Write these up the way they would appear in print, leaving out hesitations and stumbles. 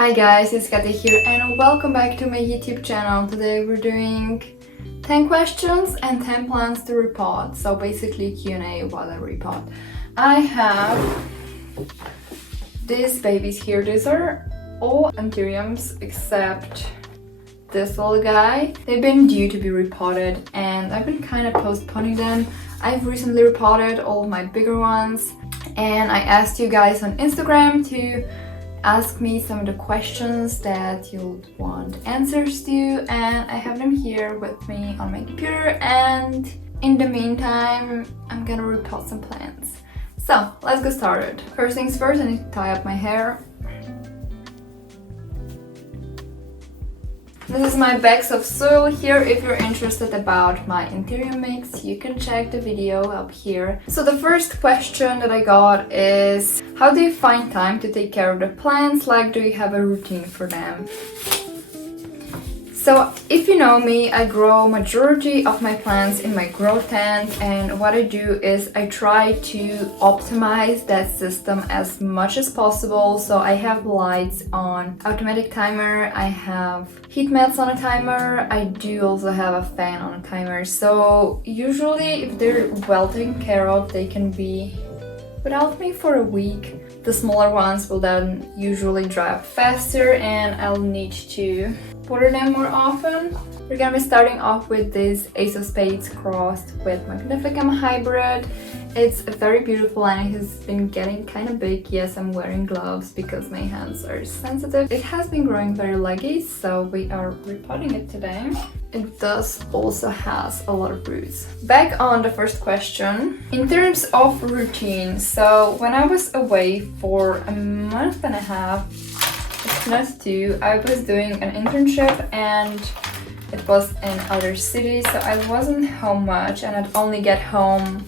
Hi guys, it's Katia here and welcome back to my YouTube channel. Today we're doing 10 questions and 10 plants to repot. So basically Q&A while I repot. I have these babies here. These are all anthuriums except this little guy. They've been due to be repotted and I've been kind of postponing them. I've recently repotted all of my bigger ones and I asked you guys on Instagram to ask me some of the questions that you'll want answers to, and I have them here with me on my computer, and in the meantime I'm gonna repot some plants. So let's get started. First things first, I need to tie up my hair. This is my bags of soil here. If you're interested about my anthurium mix, you can check the video up here. So the first question that I got is, how do you find time to take care of the plants? Like, do you have a routine for them? So if you know me, I grow majority of my plants in my grow tent, and what I do is I try to optimize that system as much as possible. So I have lights on, automatic timer, I have heat mats on a timer, I do also have a fan on a timer. So usually if they're well taken care of, they can be without me for a week. The smaller ones will then usually dry up faster and I'll need to water them more often. We're gonna be starting off with this Ace of Spades crossed with Magnificum hybrid. It's very beautiful and it has been getting kind of big. Yes, I'm wearing gloves because my hands are sensitive. It has been growing very leggy, so we are repotting it today. It does also has a lot of roots. Back on the first question, in terms of routine, so when I was away for a month and a half, it's not two, I was doing an internship and it was in other cities, so I wasn't home much and I'd only get home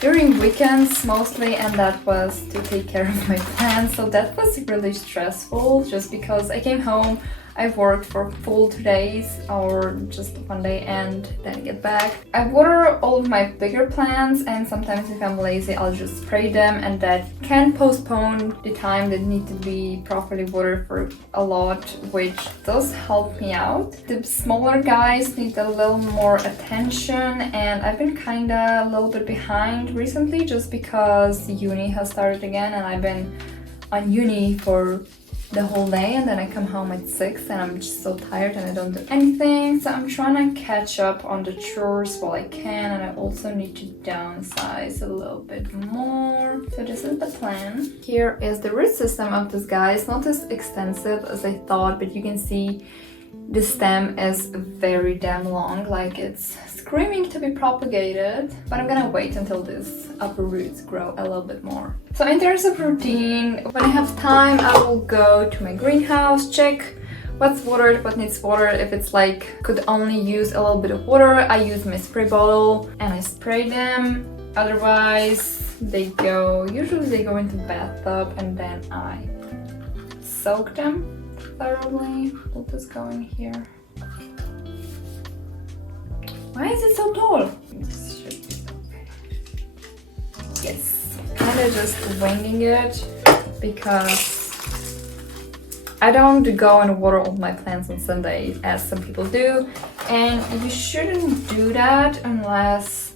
during weekends mostly, and that was to take care of my plants. So that was really stressful just because I came home, I worked for full 2 days or just one day and then get back. I water all of my bigger plants, and sometimes if I'm lazy I'll just spray them, and that can postpone the time that need to be properly watered for a lot, which does help me out. The smaller guys need a little more attention, and I've been kinda a little bit behind recently just because uni has started again and I've been on uni for the whole day, and then I come home at 6 and I'm just so tired and I don't do anything. So I'm trying to catch up on the chores while I can, and I also need to downsize a little bit more. So this is the plan. Here is the root system of this guy. It's not as extensive as I thought, but you can see the stem is very damn long, like it's screaming to be propagated, but I'm gonna wait until these upper roots grow a little bit more. So in terms of routine, when I have time, I will go to my greenhouse, check what's watered, what needs water. If it's like could only use a little bit of water, I use my spray bottle and I spray them. Otherwise, usually they go into bathtub and then I soak them thoroughly. We'll just go in here. Why is it so tall? This should be okay. Yes, kind of just winging it because I don't go and water all my plants on Sunday as some people do, and you shouldn't do that unless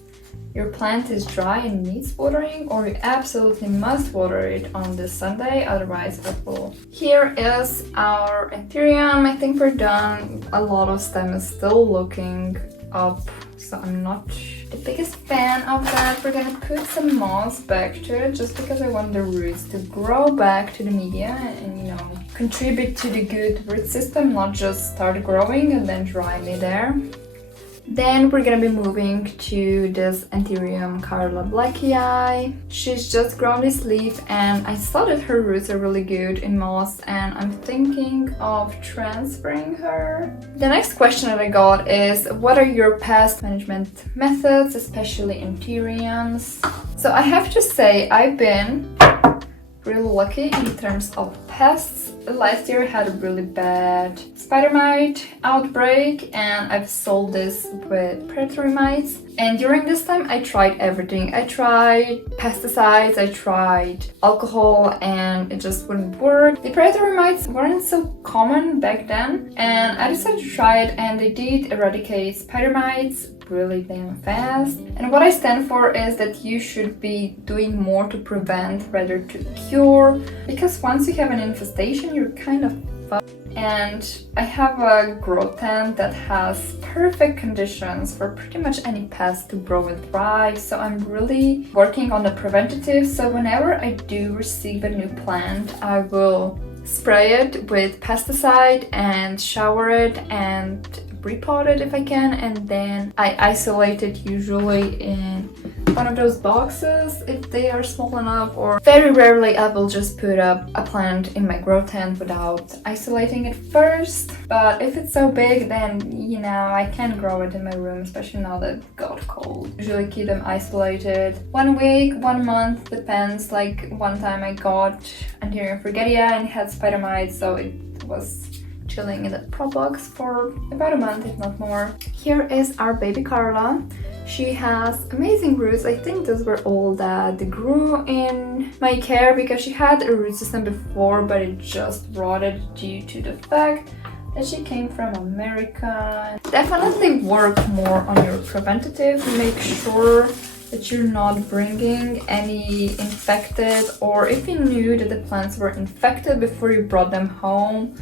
your plant is dry and needs watering, or you absolutely must water it on this Sunday, otherwise it will. Here is our anthurium. I think we're done. A lot of stem is still looking up, so I'm not the biggest fan of that. We're gonna put some moss back to it just because I want the roots to grow back to the media and, you know, contribute to the good root system, not just start growing and then dry me there. Then we're gonna be moving to this Anthurium Carla Blackii. She's just grown this leaf and I saw that her roots are really good in moss, and I'm thinking of transferring her. The next question that I got is, what are your pest management methods, especially Anthuriums? So I have to say I've been really lucky in terms of pests. Last year I had a really bad spider mite outbreak and I've solved this with predatory mites. And during this time I tried everything. I tried pesticides, I tried alcohol, and it just wouldn't work. The predatory mites weren't so common back then and I decided to try it, and they did eradicate spider mites really damn fast. And what I stand for is that you should be doing more to prevent rather to cure, because once you have an infestation you're kind of fucked. And I have a grow tent that has perfect conditions for pretty much any pest to grow and thrive, so I'm really working on the preventative. So whenever I do receive a new plant, I will spray it with pesticide and shower it and repot it if I can, and then I isolate it usually in one of those boxes if they are small enough, or very rarely I will just put up a plant in my grow tent without isolating it first. But if it's so big, then you know I can grow it in my room, especially now that it got cold. Usually keep them isolated 1 week, 1 month, depends. Like one time I got Anterior Frigedia and it had spider mites, so it was chilling in the prop box for about a month, if not more. Here is our baby Carla. She has amazing roots. I think those were all that grew in my care, because she had a root system before, but it just rotted due to the fact that she came from America. Definitely work more on your preventative. Make sure that you're not bringing any infected, or if you knew that the plants were infected before you brought them home,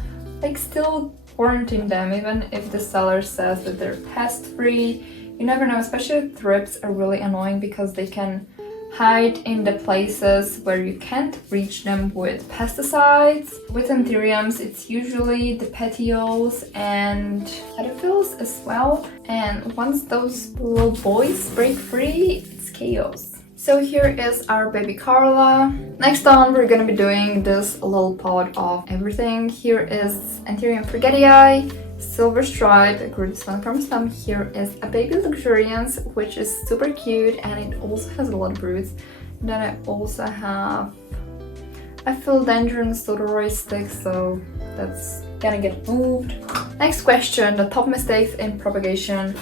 like still quarantine them, even if the seller says that they're pest-free. You never know, especially thrips are really annoying because they can hide in the places where you can't reach them with pesticides. With anthuriums, it's usually the petioles and pediphyls as well. And once those little boys break free, it's chaos. So here is our baby Carla. Next on, we're gonna be doing this little pot of everything. Here is Anterior Frigedia, Silver Stripe, I grew this one from some. Here is a baby Luxuriance, which is super cute and it also has a lot of roots. And then I also have a philodendron Sodoroi stick, so that's gonna get moved. Next question, the top mistakes in propagation.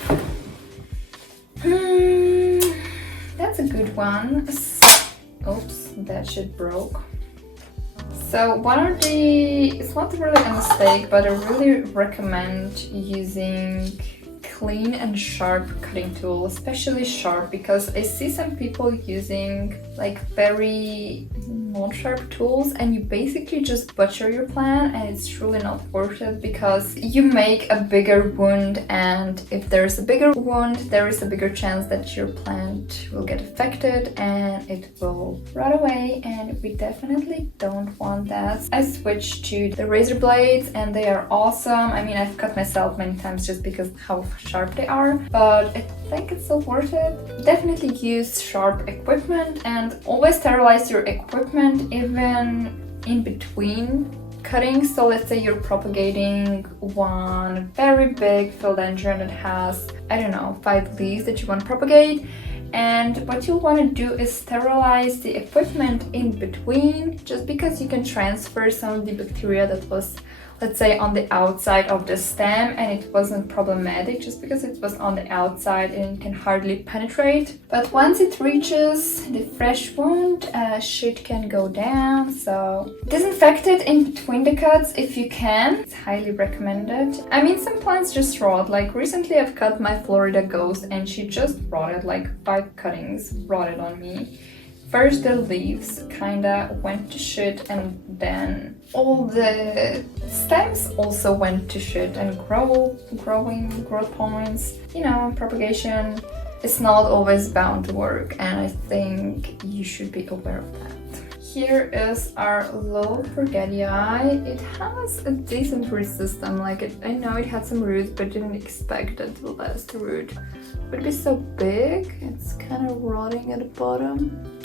That's a good one. Oops, that shit broke. So one of the, it's not really a mistake, but I really recommend using clean and sharp cutting tool, especially sharp, because I see some people using like very non-sharp tools and you basically just butcher your plant, and it's truly not worth it because you make a bigger wound, and if there's a bigger wound there is a bigger chance that your plant will get affected and it will rot away, and we definitely don't want that. I switched to the razor blades and they are awesome. I mean, I've cut myself many times just because how sharp they are, but I think it's still worth it. Definitely use sharp equipment and always sterilize your equipment even in between cutting. So let's say you're propagating one very big philodendron that has, I don't know, 5 leaves that you want to propagate, and what you'll want to do is sterilize the equipment in between, just because you can transfer some of the bacteria that was, let's say, on the outside of the stem, and it wasn't problematic just because it was on the outside and it can hardly penetrate. But once it reaches the fresh wound, shit can go down, so disinfect it in between the cuts if you can. It's highly recommended. I mean, some plants just rot. Like recently I've cut my Florida Ghost and she just rotted, like 5 cuttings rotted on me. First the leaves kinda went to shit, and then all the stems also went to shit, and growth points, you know, propagation is not always bound to work, and I think you should be aware of that. Here is our little Frigedia. It has a decent root system. Like I know it had some roots, but didn't expect that the last root would be so big. It's kind of rotting at the bottom.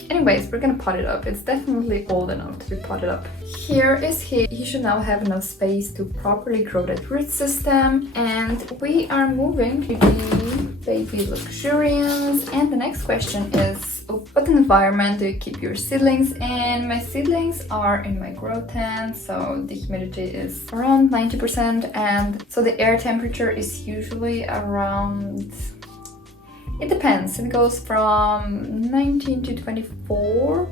Anyways, we're gonna pot it up. It's definitely old enough to be potted up. Here is he. He should now have enough space to properly grow that root system. And we are moving to the baby luxuriance. And the next question is, what environment do you keep your seedlings in? My seedlings are in my grow tent, so the humidity is around 90%, and so the air temperature is usually around, it depends, it goes from 19 to 24.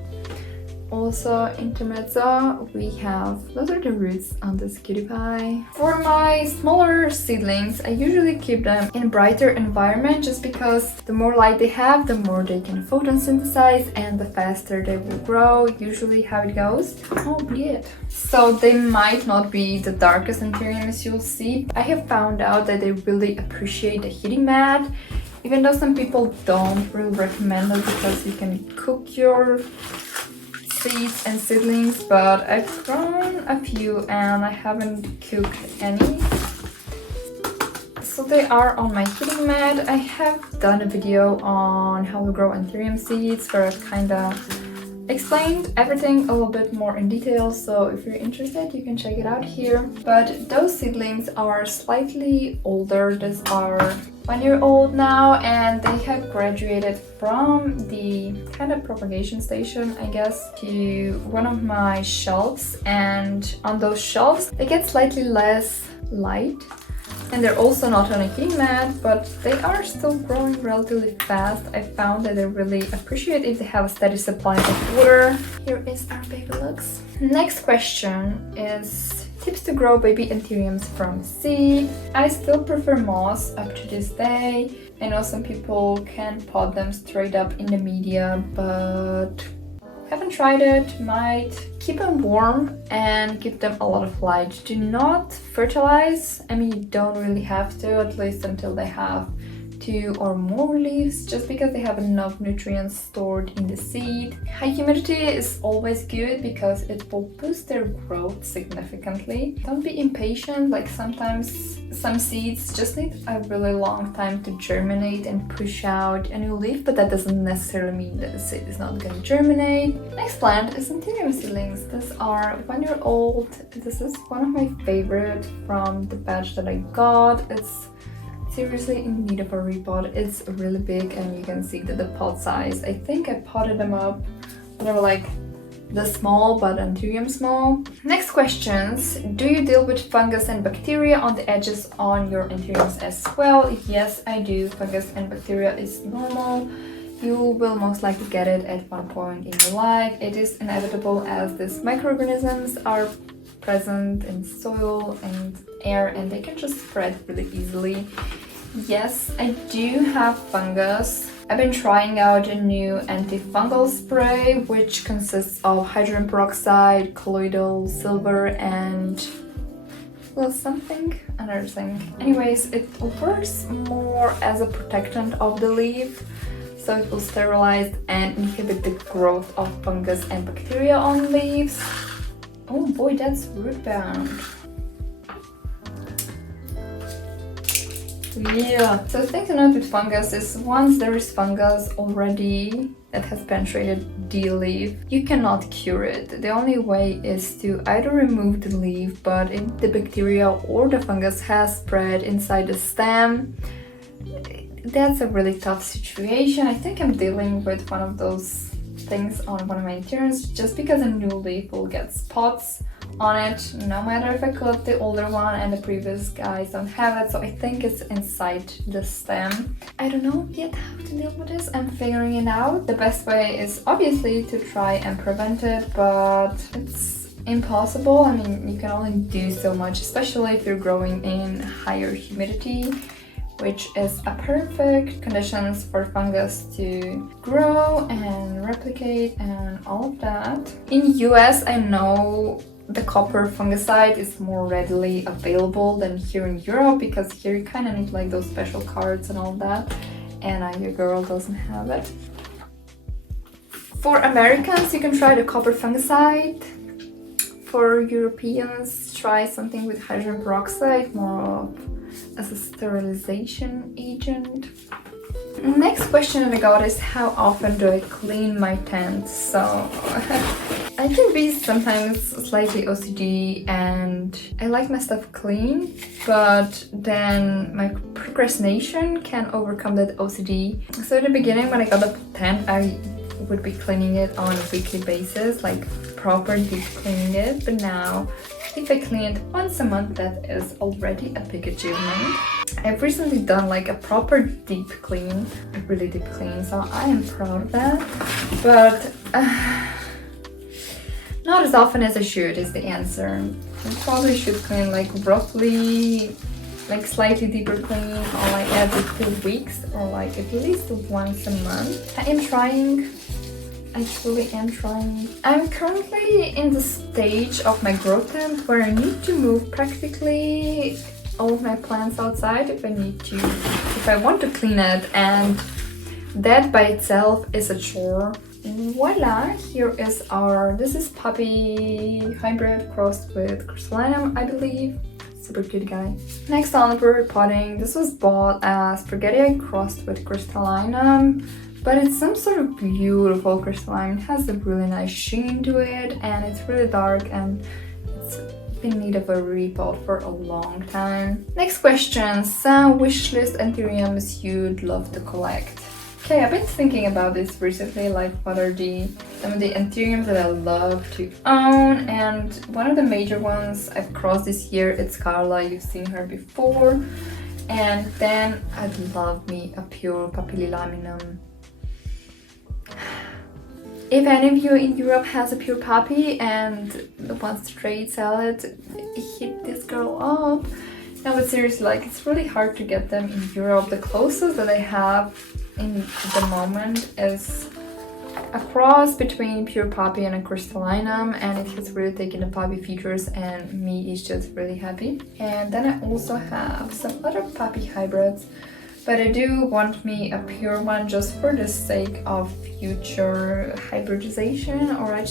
Also intermezzo, we have, those are the roots on this cutie pie. For my smaller seedlings, I usually keep them in a brighter environment just because the more light they have, the more they can photosynthesize and the faster they will grow, usually how it goes. Oh, yeah. So they might not be the darkest anthuriums you'll see. I have found out that they really appreciate the heating mat, even though some people don't really recommend it because you can cook your seeds and seedlings, but I've grown a few and I haven't cooked any. So they are on my heating mat. I have done a video on how to grow anthurium seeds where I've kind of explained everything a little bit more in detail, so if you're interested you can check it out here. But those seedlings are slightly older. These are 1 year old now, and they have graduated from the kind of propagation station, I guess, to one of my shelves, and on those shelves they get slightly less light, and they're also not on a heating mat, but they are still growing relatively fast. I found that they really appreciate if they have a steady supply of water. Here is our baby looks. Next question is tips to grow baby anthuriums from seed. I still prefer moss up to this day. I know some people can pot them straight up in the media, but haven't tried it. Might keep them warm and give them a lot of light. Do not fertilize. I mean, you don't really have to, at least until they have 2 or more leaves, just because they have enough nutrients stored in the seed. High humidity is always good because it will boost their growth significantly. Don't be impatient, like sometimes some seeds just need a really long time to germinate and push out a new leaf, but that doesn't necessarily mean that the seed is not going to germinate. Next plant is anthurium seedlings. These are 1 year old. This is one of my favorite from the batch that I got. It's seriously in need of a repot. It's really big and you can see that the pot size, I think I potted them up when they were like this small, but anthurium small. Next questions. Do you deal with fungus and bacteria on the edges on your anthuriums as well? Yes, I do. Fungus and bacteria is normal. You will most likely get it at one point in your life. It is inevitable as these microorganisms are present in soil and air and they can just spread really easily. Yes, I do have fungus. I've been trying out a new antifungal spray which consists of hydrogen peroxide, colloidal silver, and well, another thing. Anyways, it works more as a protectant of the leaf, so it will sterilize and inhibit the growth of fungus and bacteria on leaves. Oh boy, that's root bound. Yeah, so the thing to note with fungus is once there is fungus already that has penetrated the leaf, you cannot cure it. The only way is to either remove the leaf, but if the bacteria or the fungus has spread inside the stem, that's a really tough situation. I think I'm dealing with one of those things on one of my anthuriums, just because a new leaf will get spots on it, no matter if I clip the older one and the previous guys don't have it, so I think it's inside the stem. I don't know yet how to deal with this. I'm figuring it out. The best way is obviously to try and prevent it, but it's impossible. I mean, you can only do so much, especially if you're growing in higher humidity, which is a perfect conditions for fungus to grow and replicate and all of that. In US, I know the copper fungicide is more readily available than here in Europe, because here you kind of need like those special cards and all that, and your girl doesn't have it. For Americans, you can try the copper fungicide. For Europeans, try something with hydrogen peroxide, more of as a sterilization agent. Next question that I got is how often do I clean my tent? So I can be sometimes slightly OCD and I like my stuff clean, but then my procrastination can overcome that OCD. So in the beginning when I got the plant, I would be cleaning it on a weekly basis, like proper deep cleaning it, but now if I clean it once a month, that is already a big achievement. I've recently done like a proper deep clean, a really deep clean, so I am proud of that, but not as often as I should is the answer. I probably should clean like roughly, like slightly deeper clean, or like every 2 weeks, or like at least once a month. I am trying. I truly am trying. I'm currently in the stage of my growth tent where I need to move practically all of my plants outside if I want to clean it, and that by itself is a chore. Voila, here is this is puppy hybrid crossed with crystallinum, I believe. Super cute guy. Next on, we're repotting. This was bought as spaghetti crossed with crystallinum, but it's some sort of beautiful crystalline. It has a really nice sheen to it, and it's really dark, and it's in need of a repot for a long time. Next question, some wishlist anthuriums you'd love to collect. Okay, I've been thinking about this recently, like what are some of the anthuriums that I love to own, and one of the major ones I've crossed this year, it's Carla. You've seen her before. And then I'd love me a pure papillilaminum. If any of you in Europe has a pure poppy and wants to trade, sell it, hit this girl up. No, but seriously, like it's really hard to get them in Europe. The closest that I have in the moment is a cross between pure poppy and a crystallinum, and it has really taken the poppy features, and me is just really happy. And then I also have some other poppy hybrids, but I do want me a pure one just for the sake of future hybridization, or I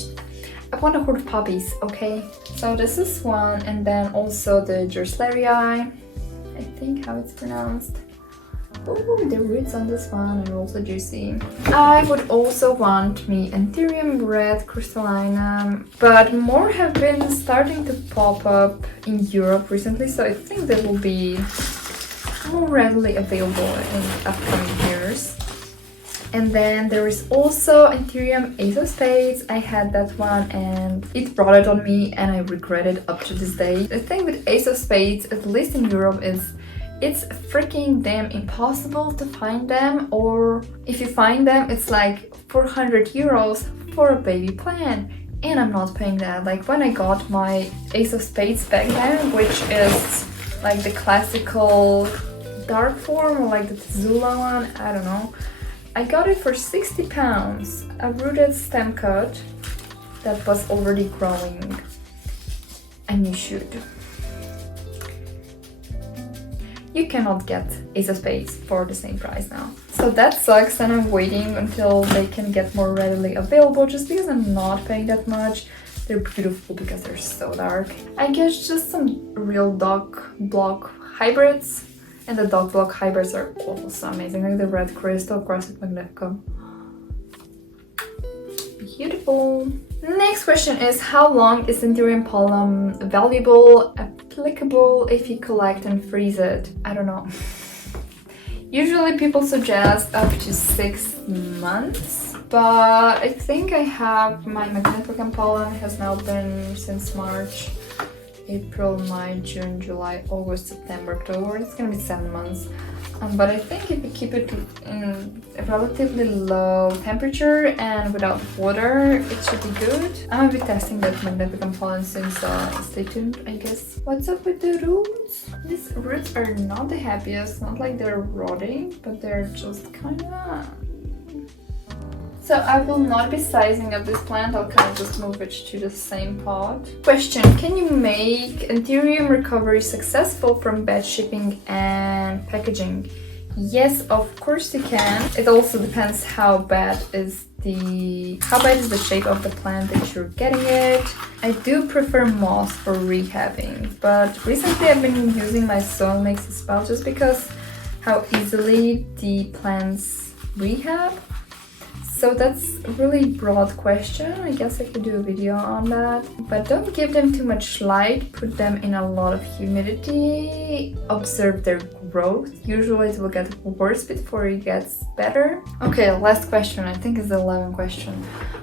want a horde of poppies, okay? So this is one, and then also the Gerslerii, I think how it's pronounced. Oh, the roots on this one are also juicy. I would also want me Anthurium red crystallinum, but more have been starting to pop up in Europe recently, so I think they will be more readily available in upcoming years. And then there is also Anthurium Ace of Spades. I had that one and it brought it on me, and I regret it up to this day. The thing with Ace of Spades, at least in Europe, is it's freaking damn impossible to find them, or if you find them, it's like 400 euros for a baby plant, and I'm not paying that. Like when I got my Ace of Spades back then, which is like the classical dark form, or like the Zula one, I don't know. I got it for 60 pounds, a rooted stem cut that was already growing, and you should. You cannot get Ace of Spades for the same price now. So that sucks, and I'm waiting until they can get more readily available just because I'm not paying that much. They're beautiful because they're so dark. I guess just some real dog block hybrids, and the dog block hybrids are also amazing, like the red crystal crossed with magnificum. Beautiful. Next question is, how long is Anthurium pollen valuable, applicable if you collect and freeze it? I don't know. Usually people suggest up to 6 months, but I think I have my magnificum pollen has now been since March, April, May, June, July, August, September, October. It's gonna be 7 months. But I think if you keep it in a relatively low temperature and without water, it should be good. I'm gonna be testing that magnificum pollen soon, so stay tuned, I guess. What's up with the roots? These roots are not the happiest, not like they're rotting, but they're just kinda... So I will not be sizing up this plant, I'll kind of just move it to the same pot. Question, can you make Anthurium recovery successful from bad shipping and packaging? Yes, of course you can. It also depends how bad is the shape of the plant that you're getting it. I do prefer moss for rehabbing, but recently I've been using my soil mix as well, just because how easily the plants rehab. So that's a really broad question. I guess I could do a video on that. But don't give them too much light. Put them in a lot of humidity. Observe their growth. Usually it will get worse before it gets better. Okay, last question. I think is the 11th question.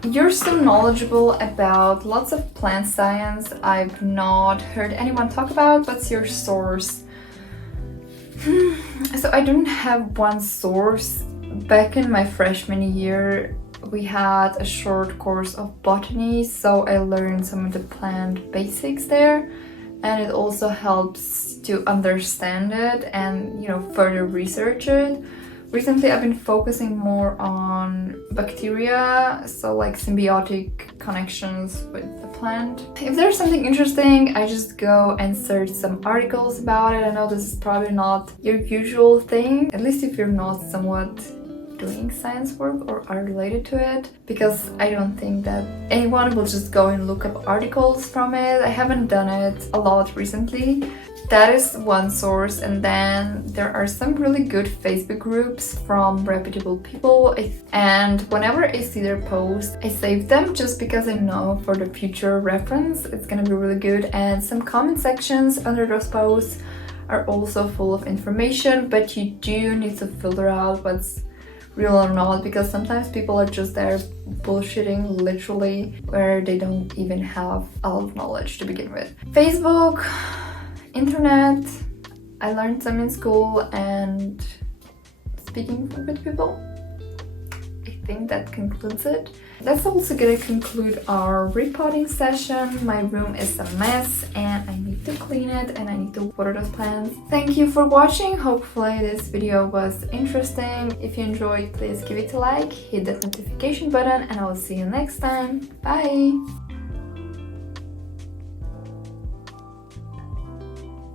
You're so knowledgeable about lots of plant science I've not heard anyone talk about. What's your source? So I don't have one source. Back in my freshman year, we had a short course of botany, so I learned some of the plant basics there, and it also helps to understand it and, you know, further research it. Recently, I've been focusing more on bacteria, so like symbiotic connections with the plant. If there's something interesting, I just go and search some articles about it. I know this is probably not your usual thing, at least if you're not somewhat doing science work or are related to it, because I don't think that anyone will just go and look up articles from it. I haven't done it a lot recently. That is one source, and then there are some really good Facebook groups from reputable people, and whenever I see their posts, I save them just because I know for the future reference it's gonna be really good. And some comment sections under those posts are also full of information, but you do need to filter out what's real or not, because sometimes people are just there bullshitting literally where they don't even have a lot of knowledge to begin with. Facebook, internet, I learned some in school, and speaking with people. I think that concludes it. That's also gonna conclude our repotting session. My room is a mess and I need to clean it and I need to water those plants. Thank you for watching. Hopefully this video was interesting. If you enjoyed, please give it a like, hit that notification button, and I will see you next time. Bye!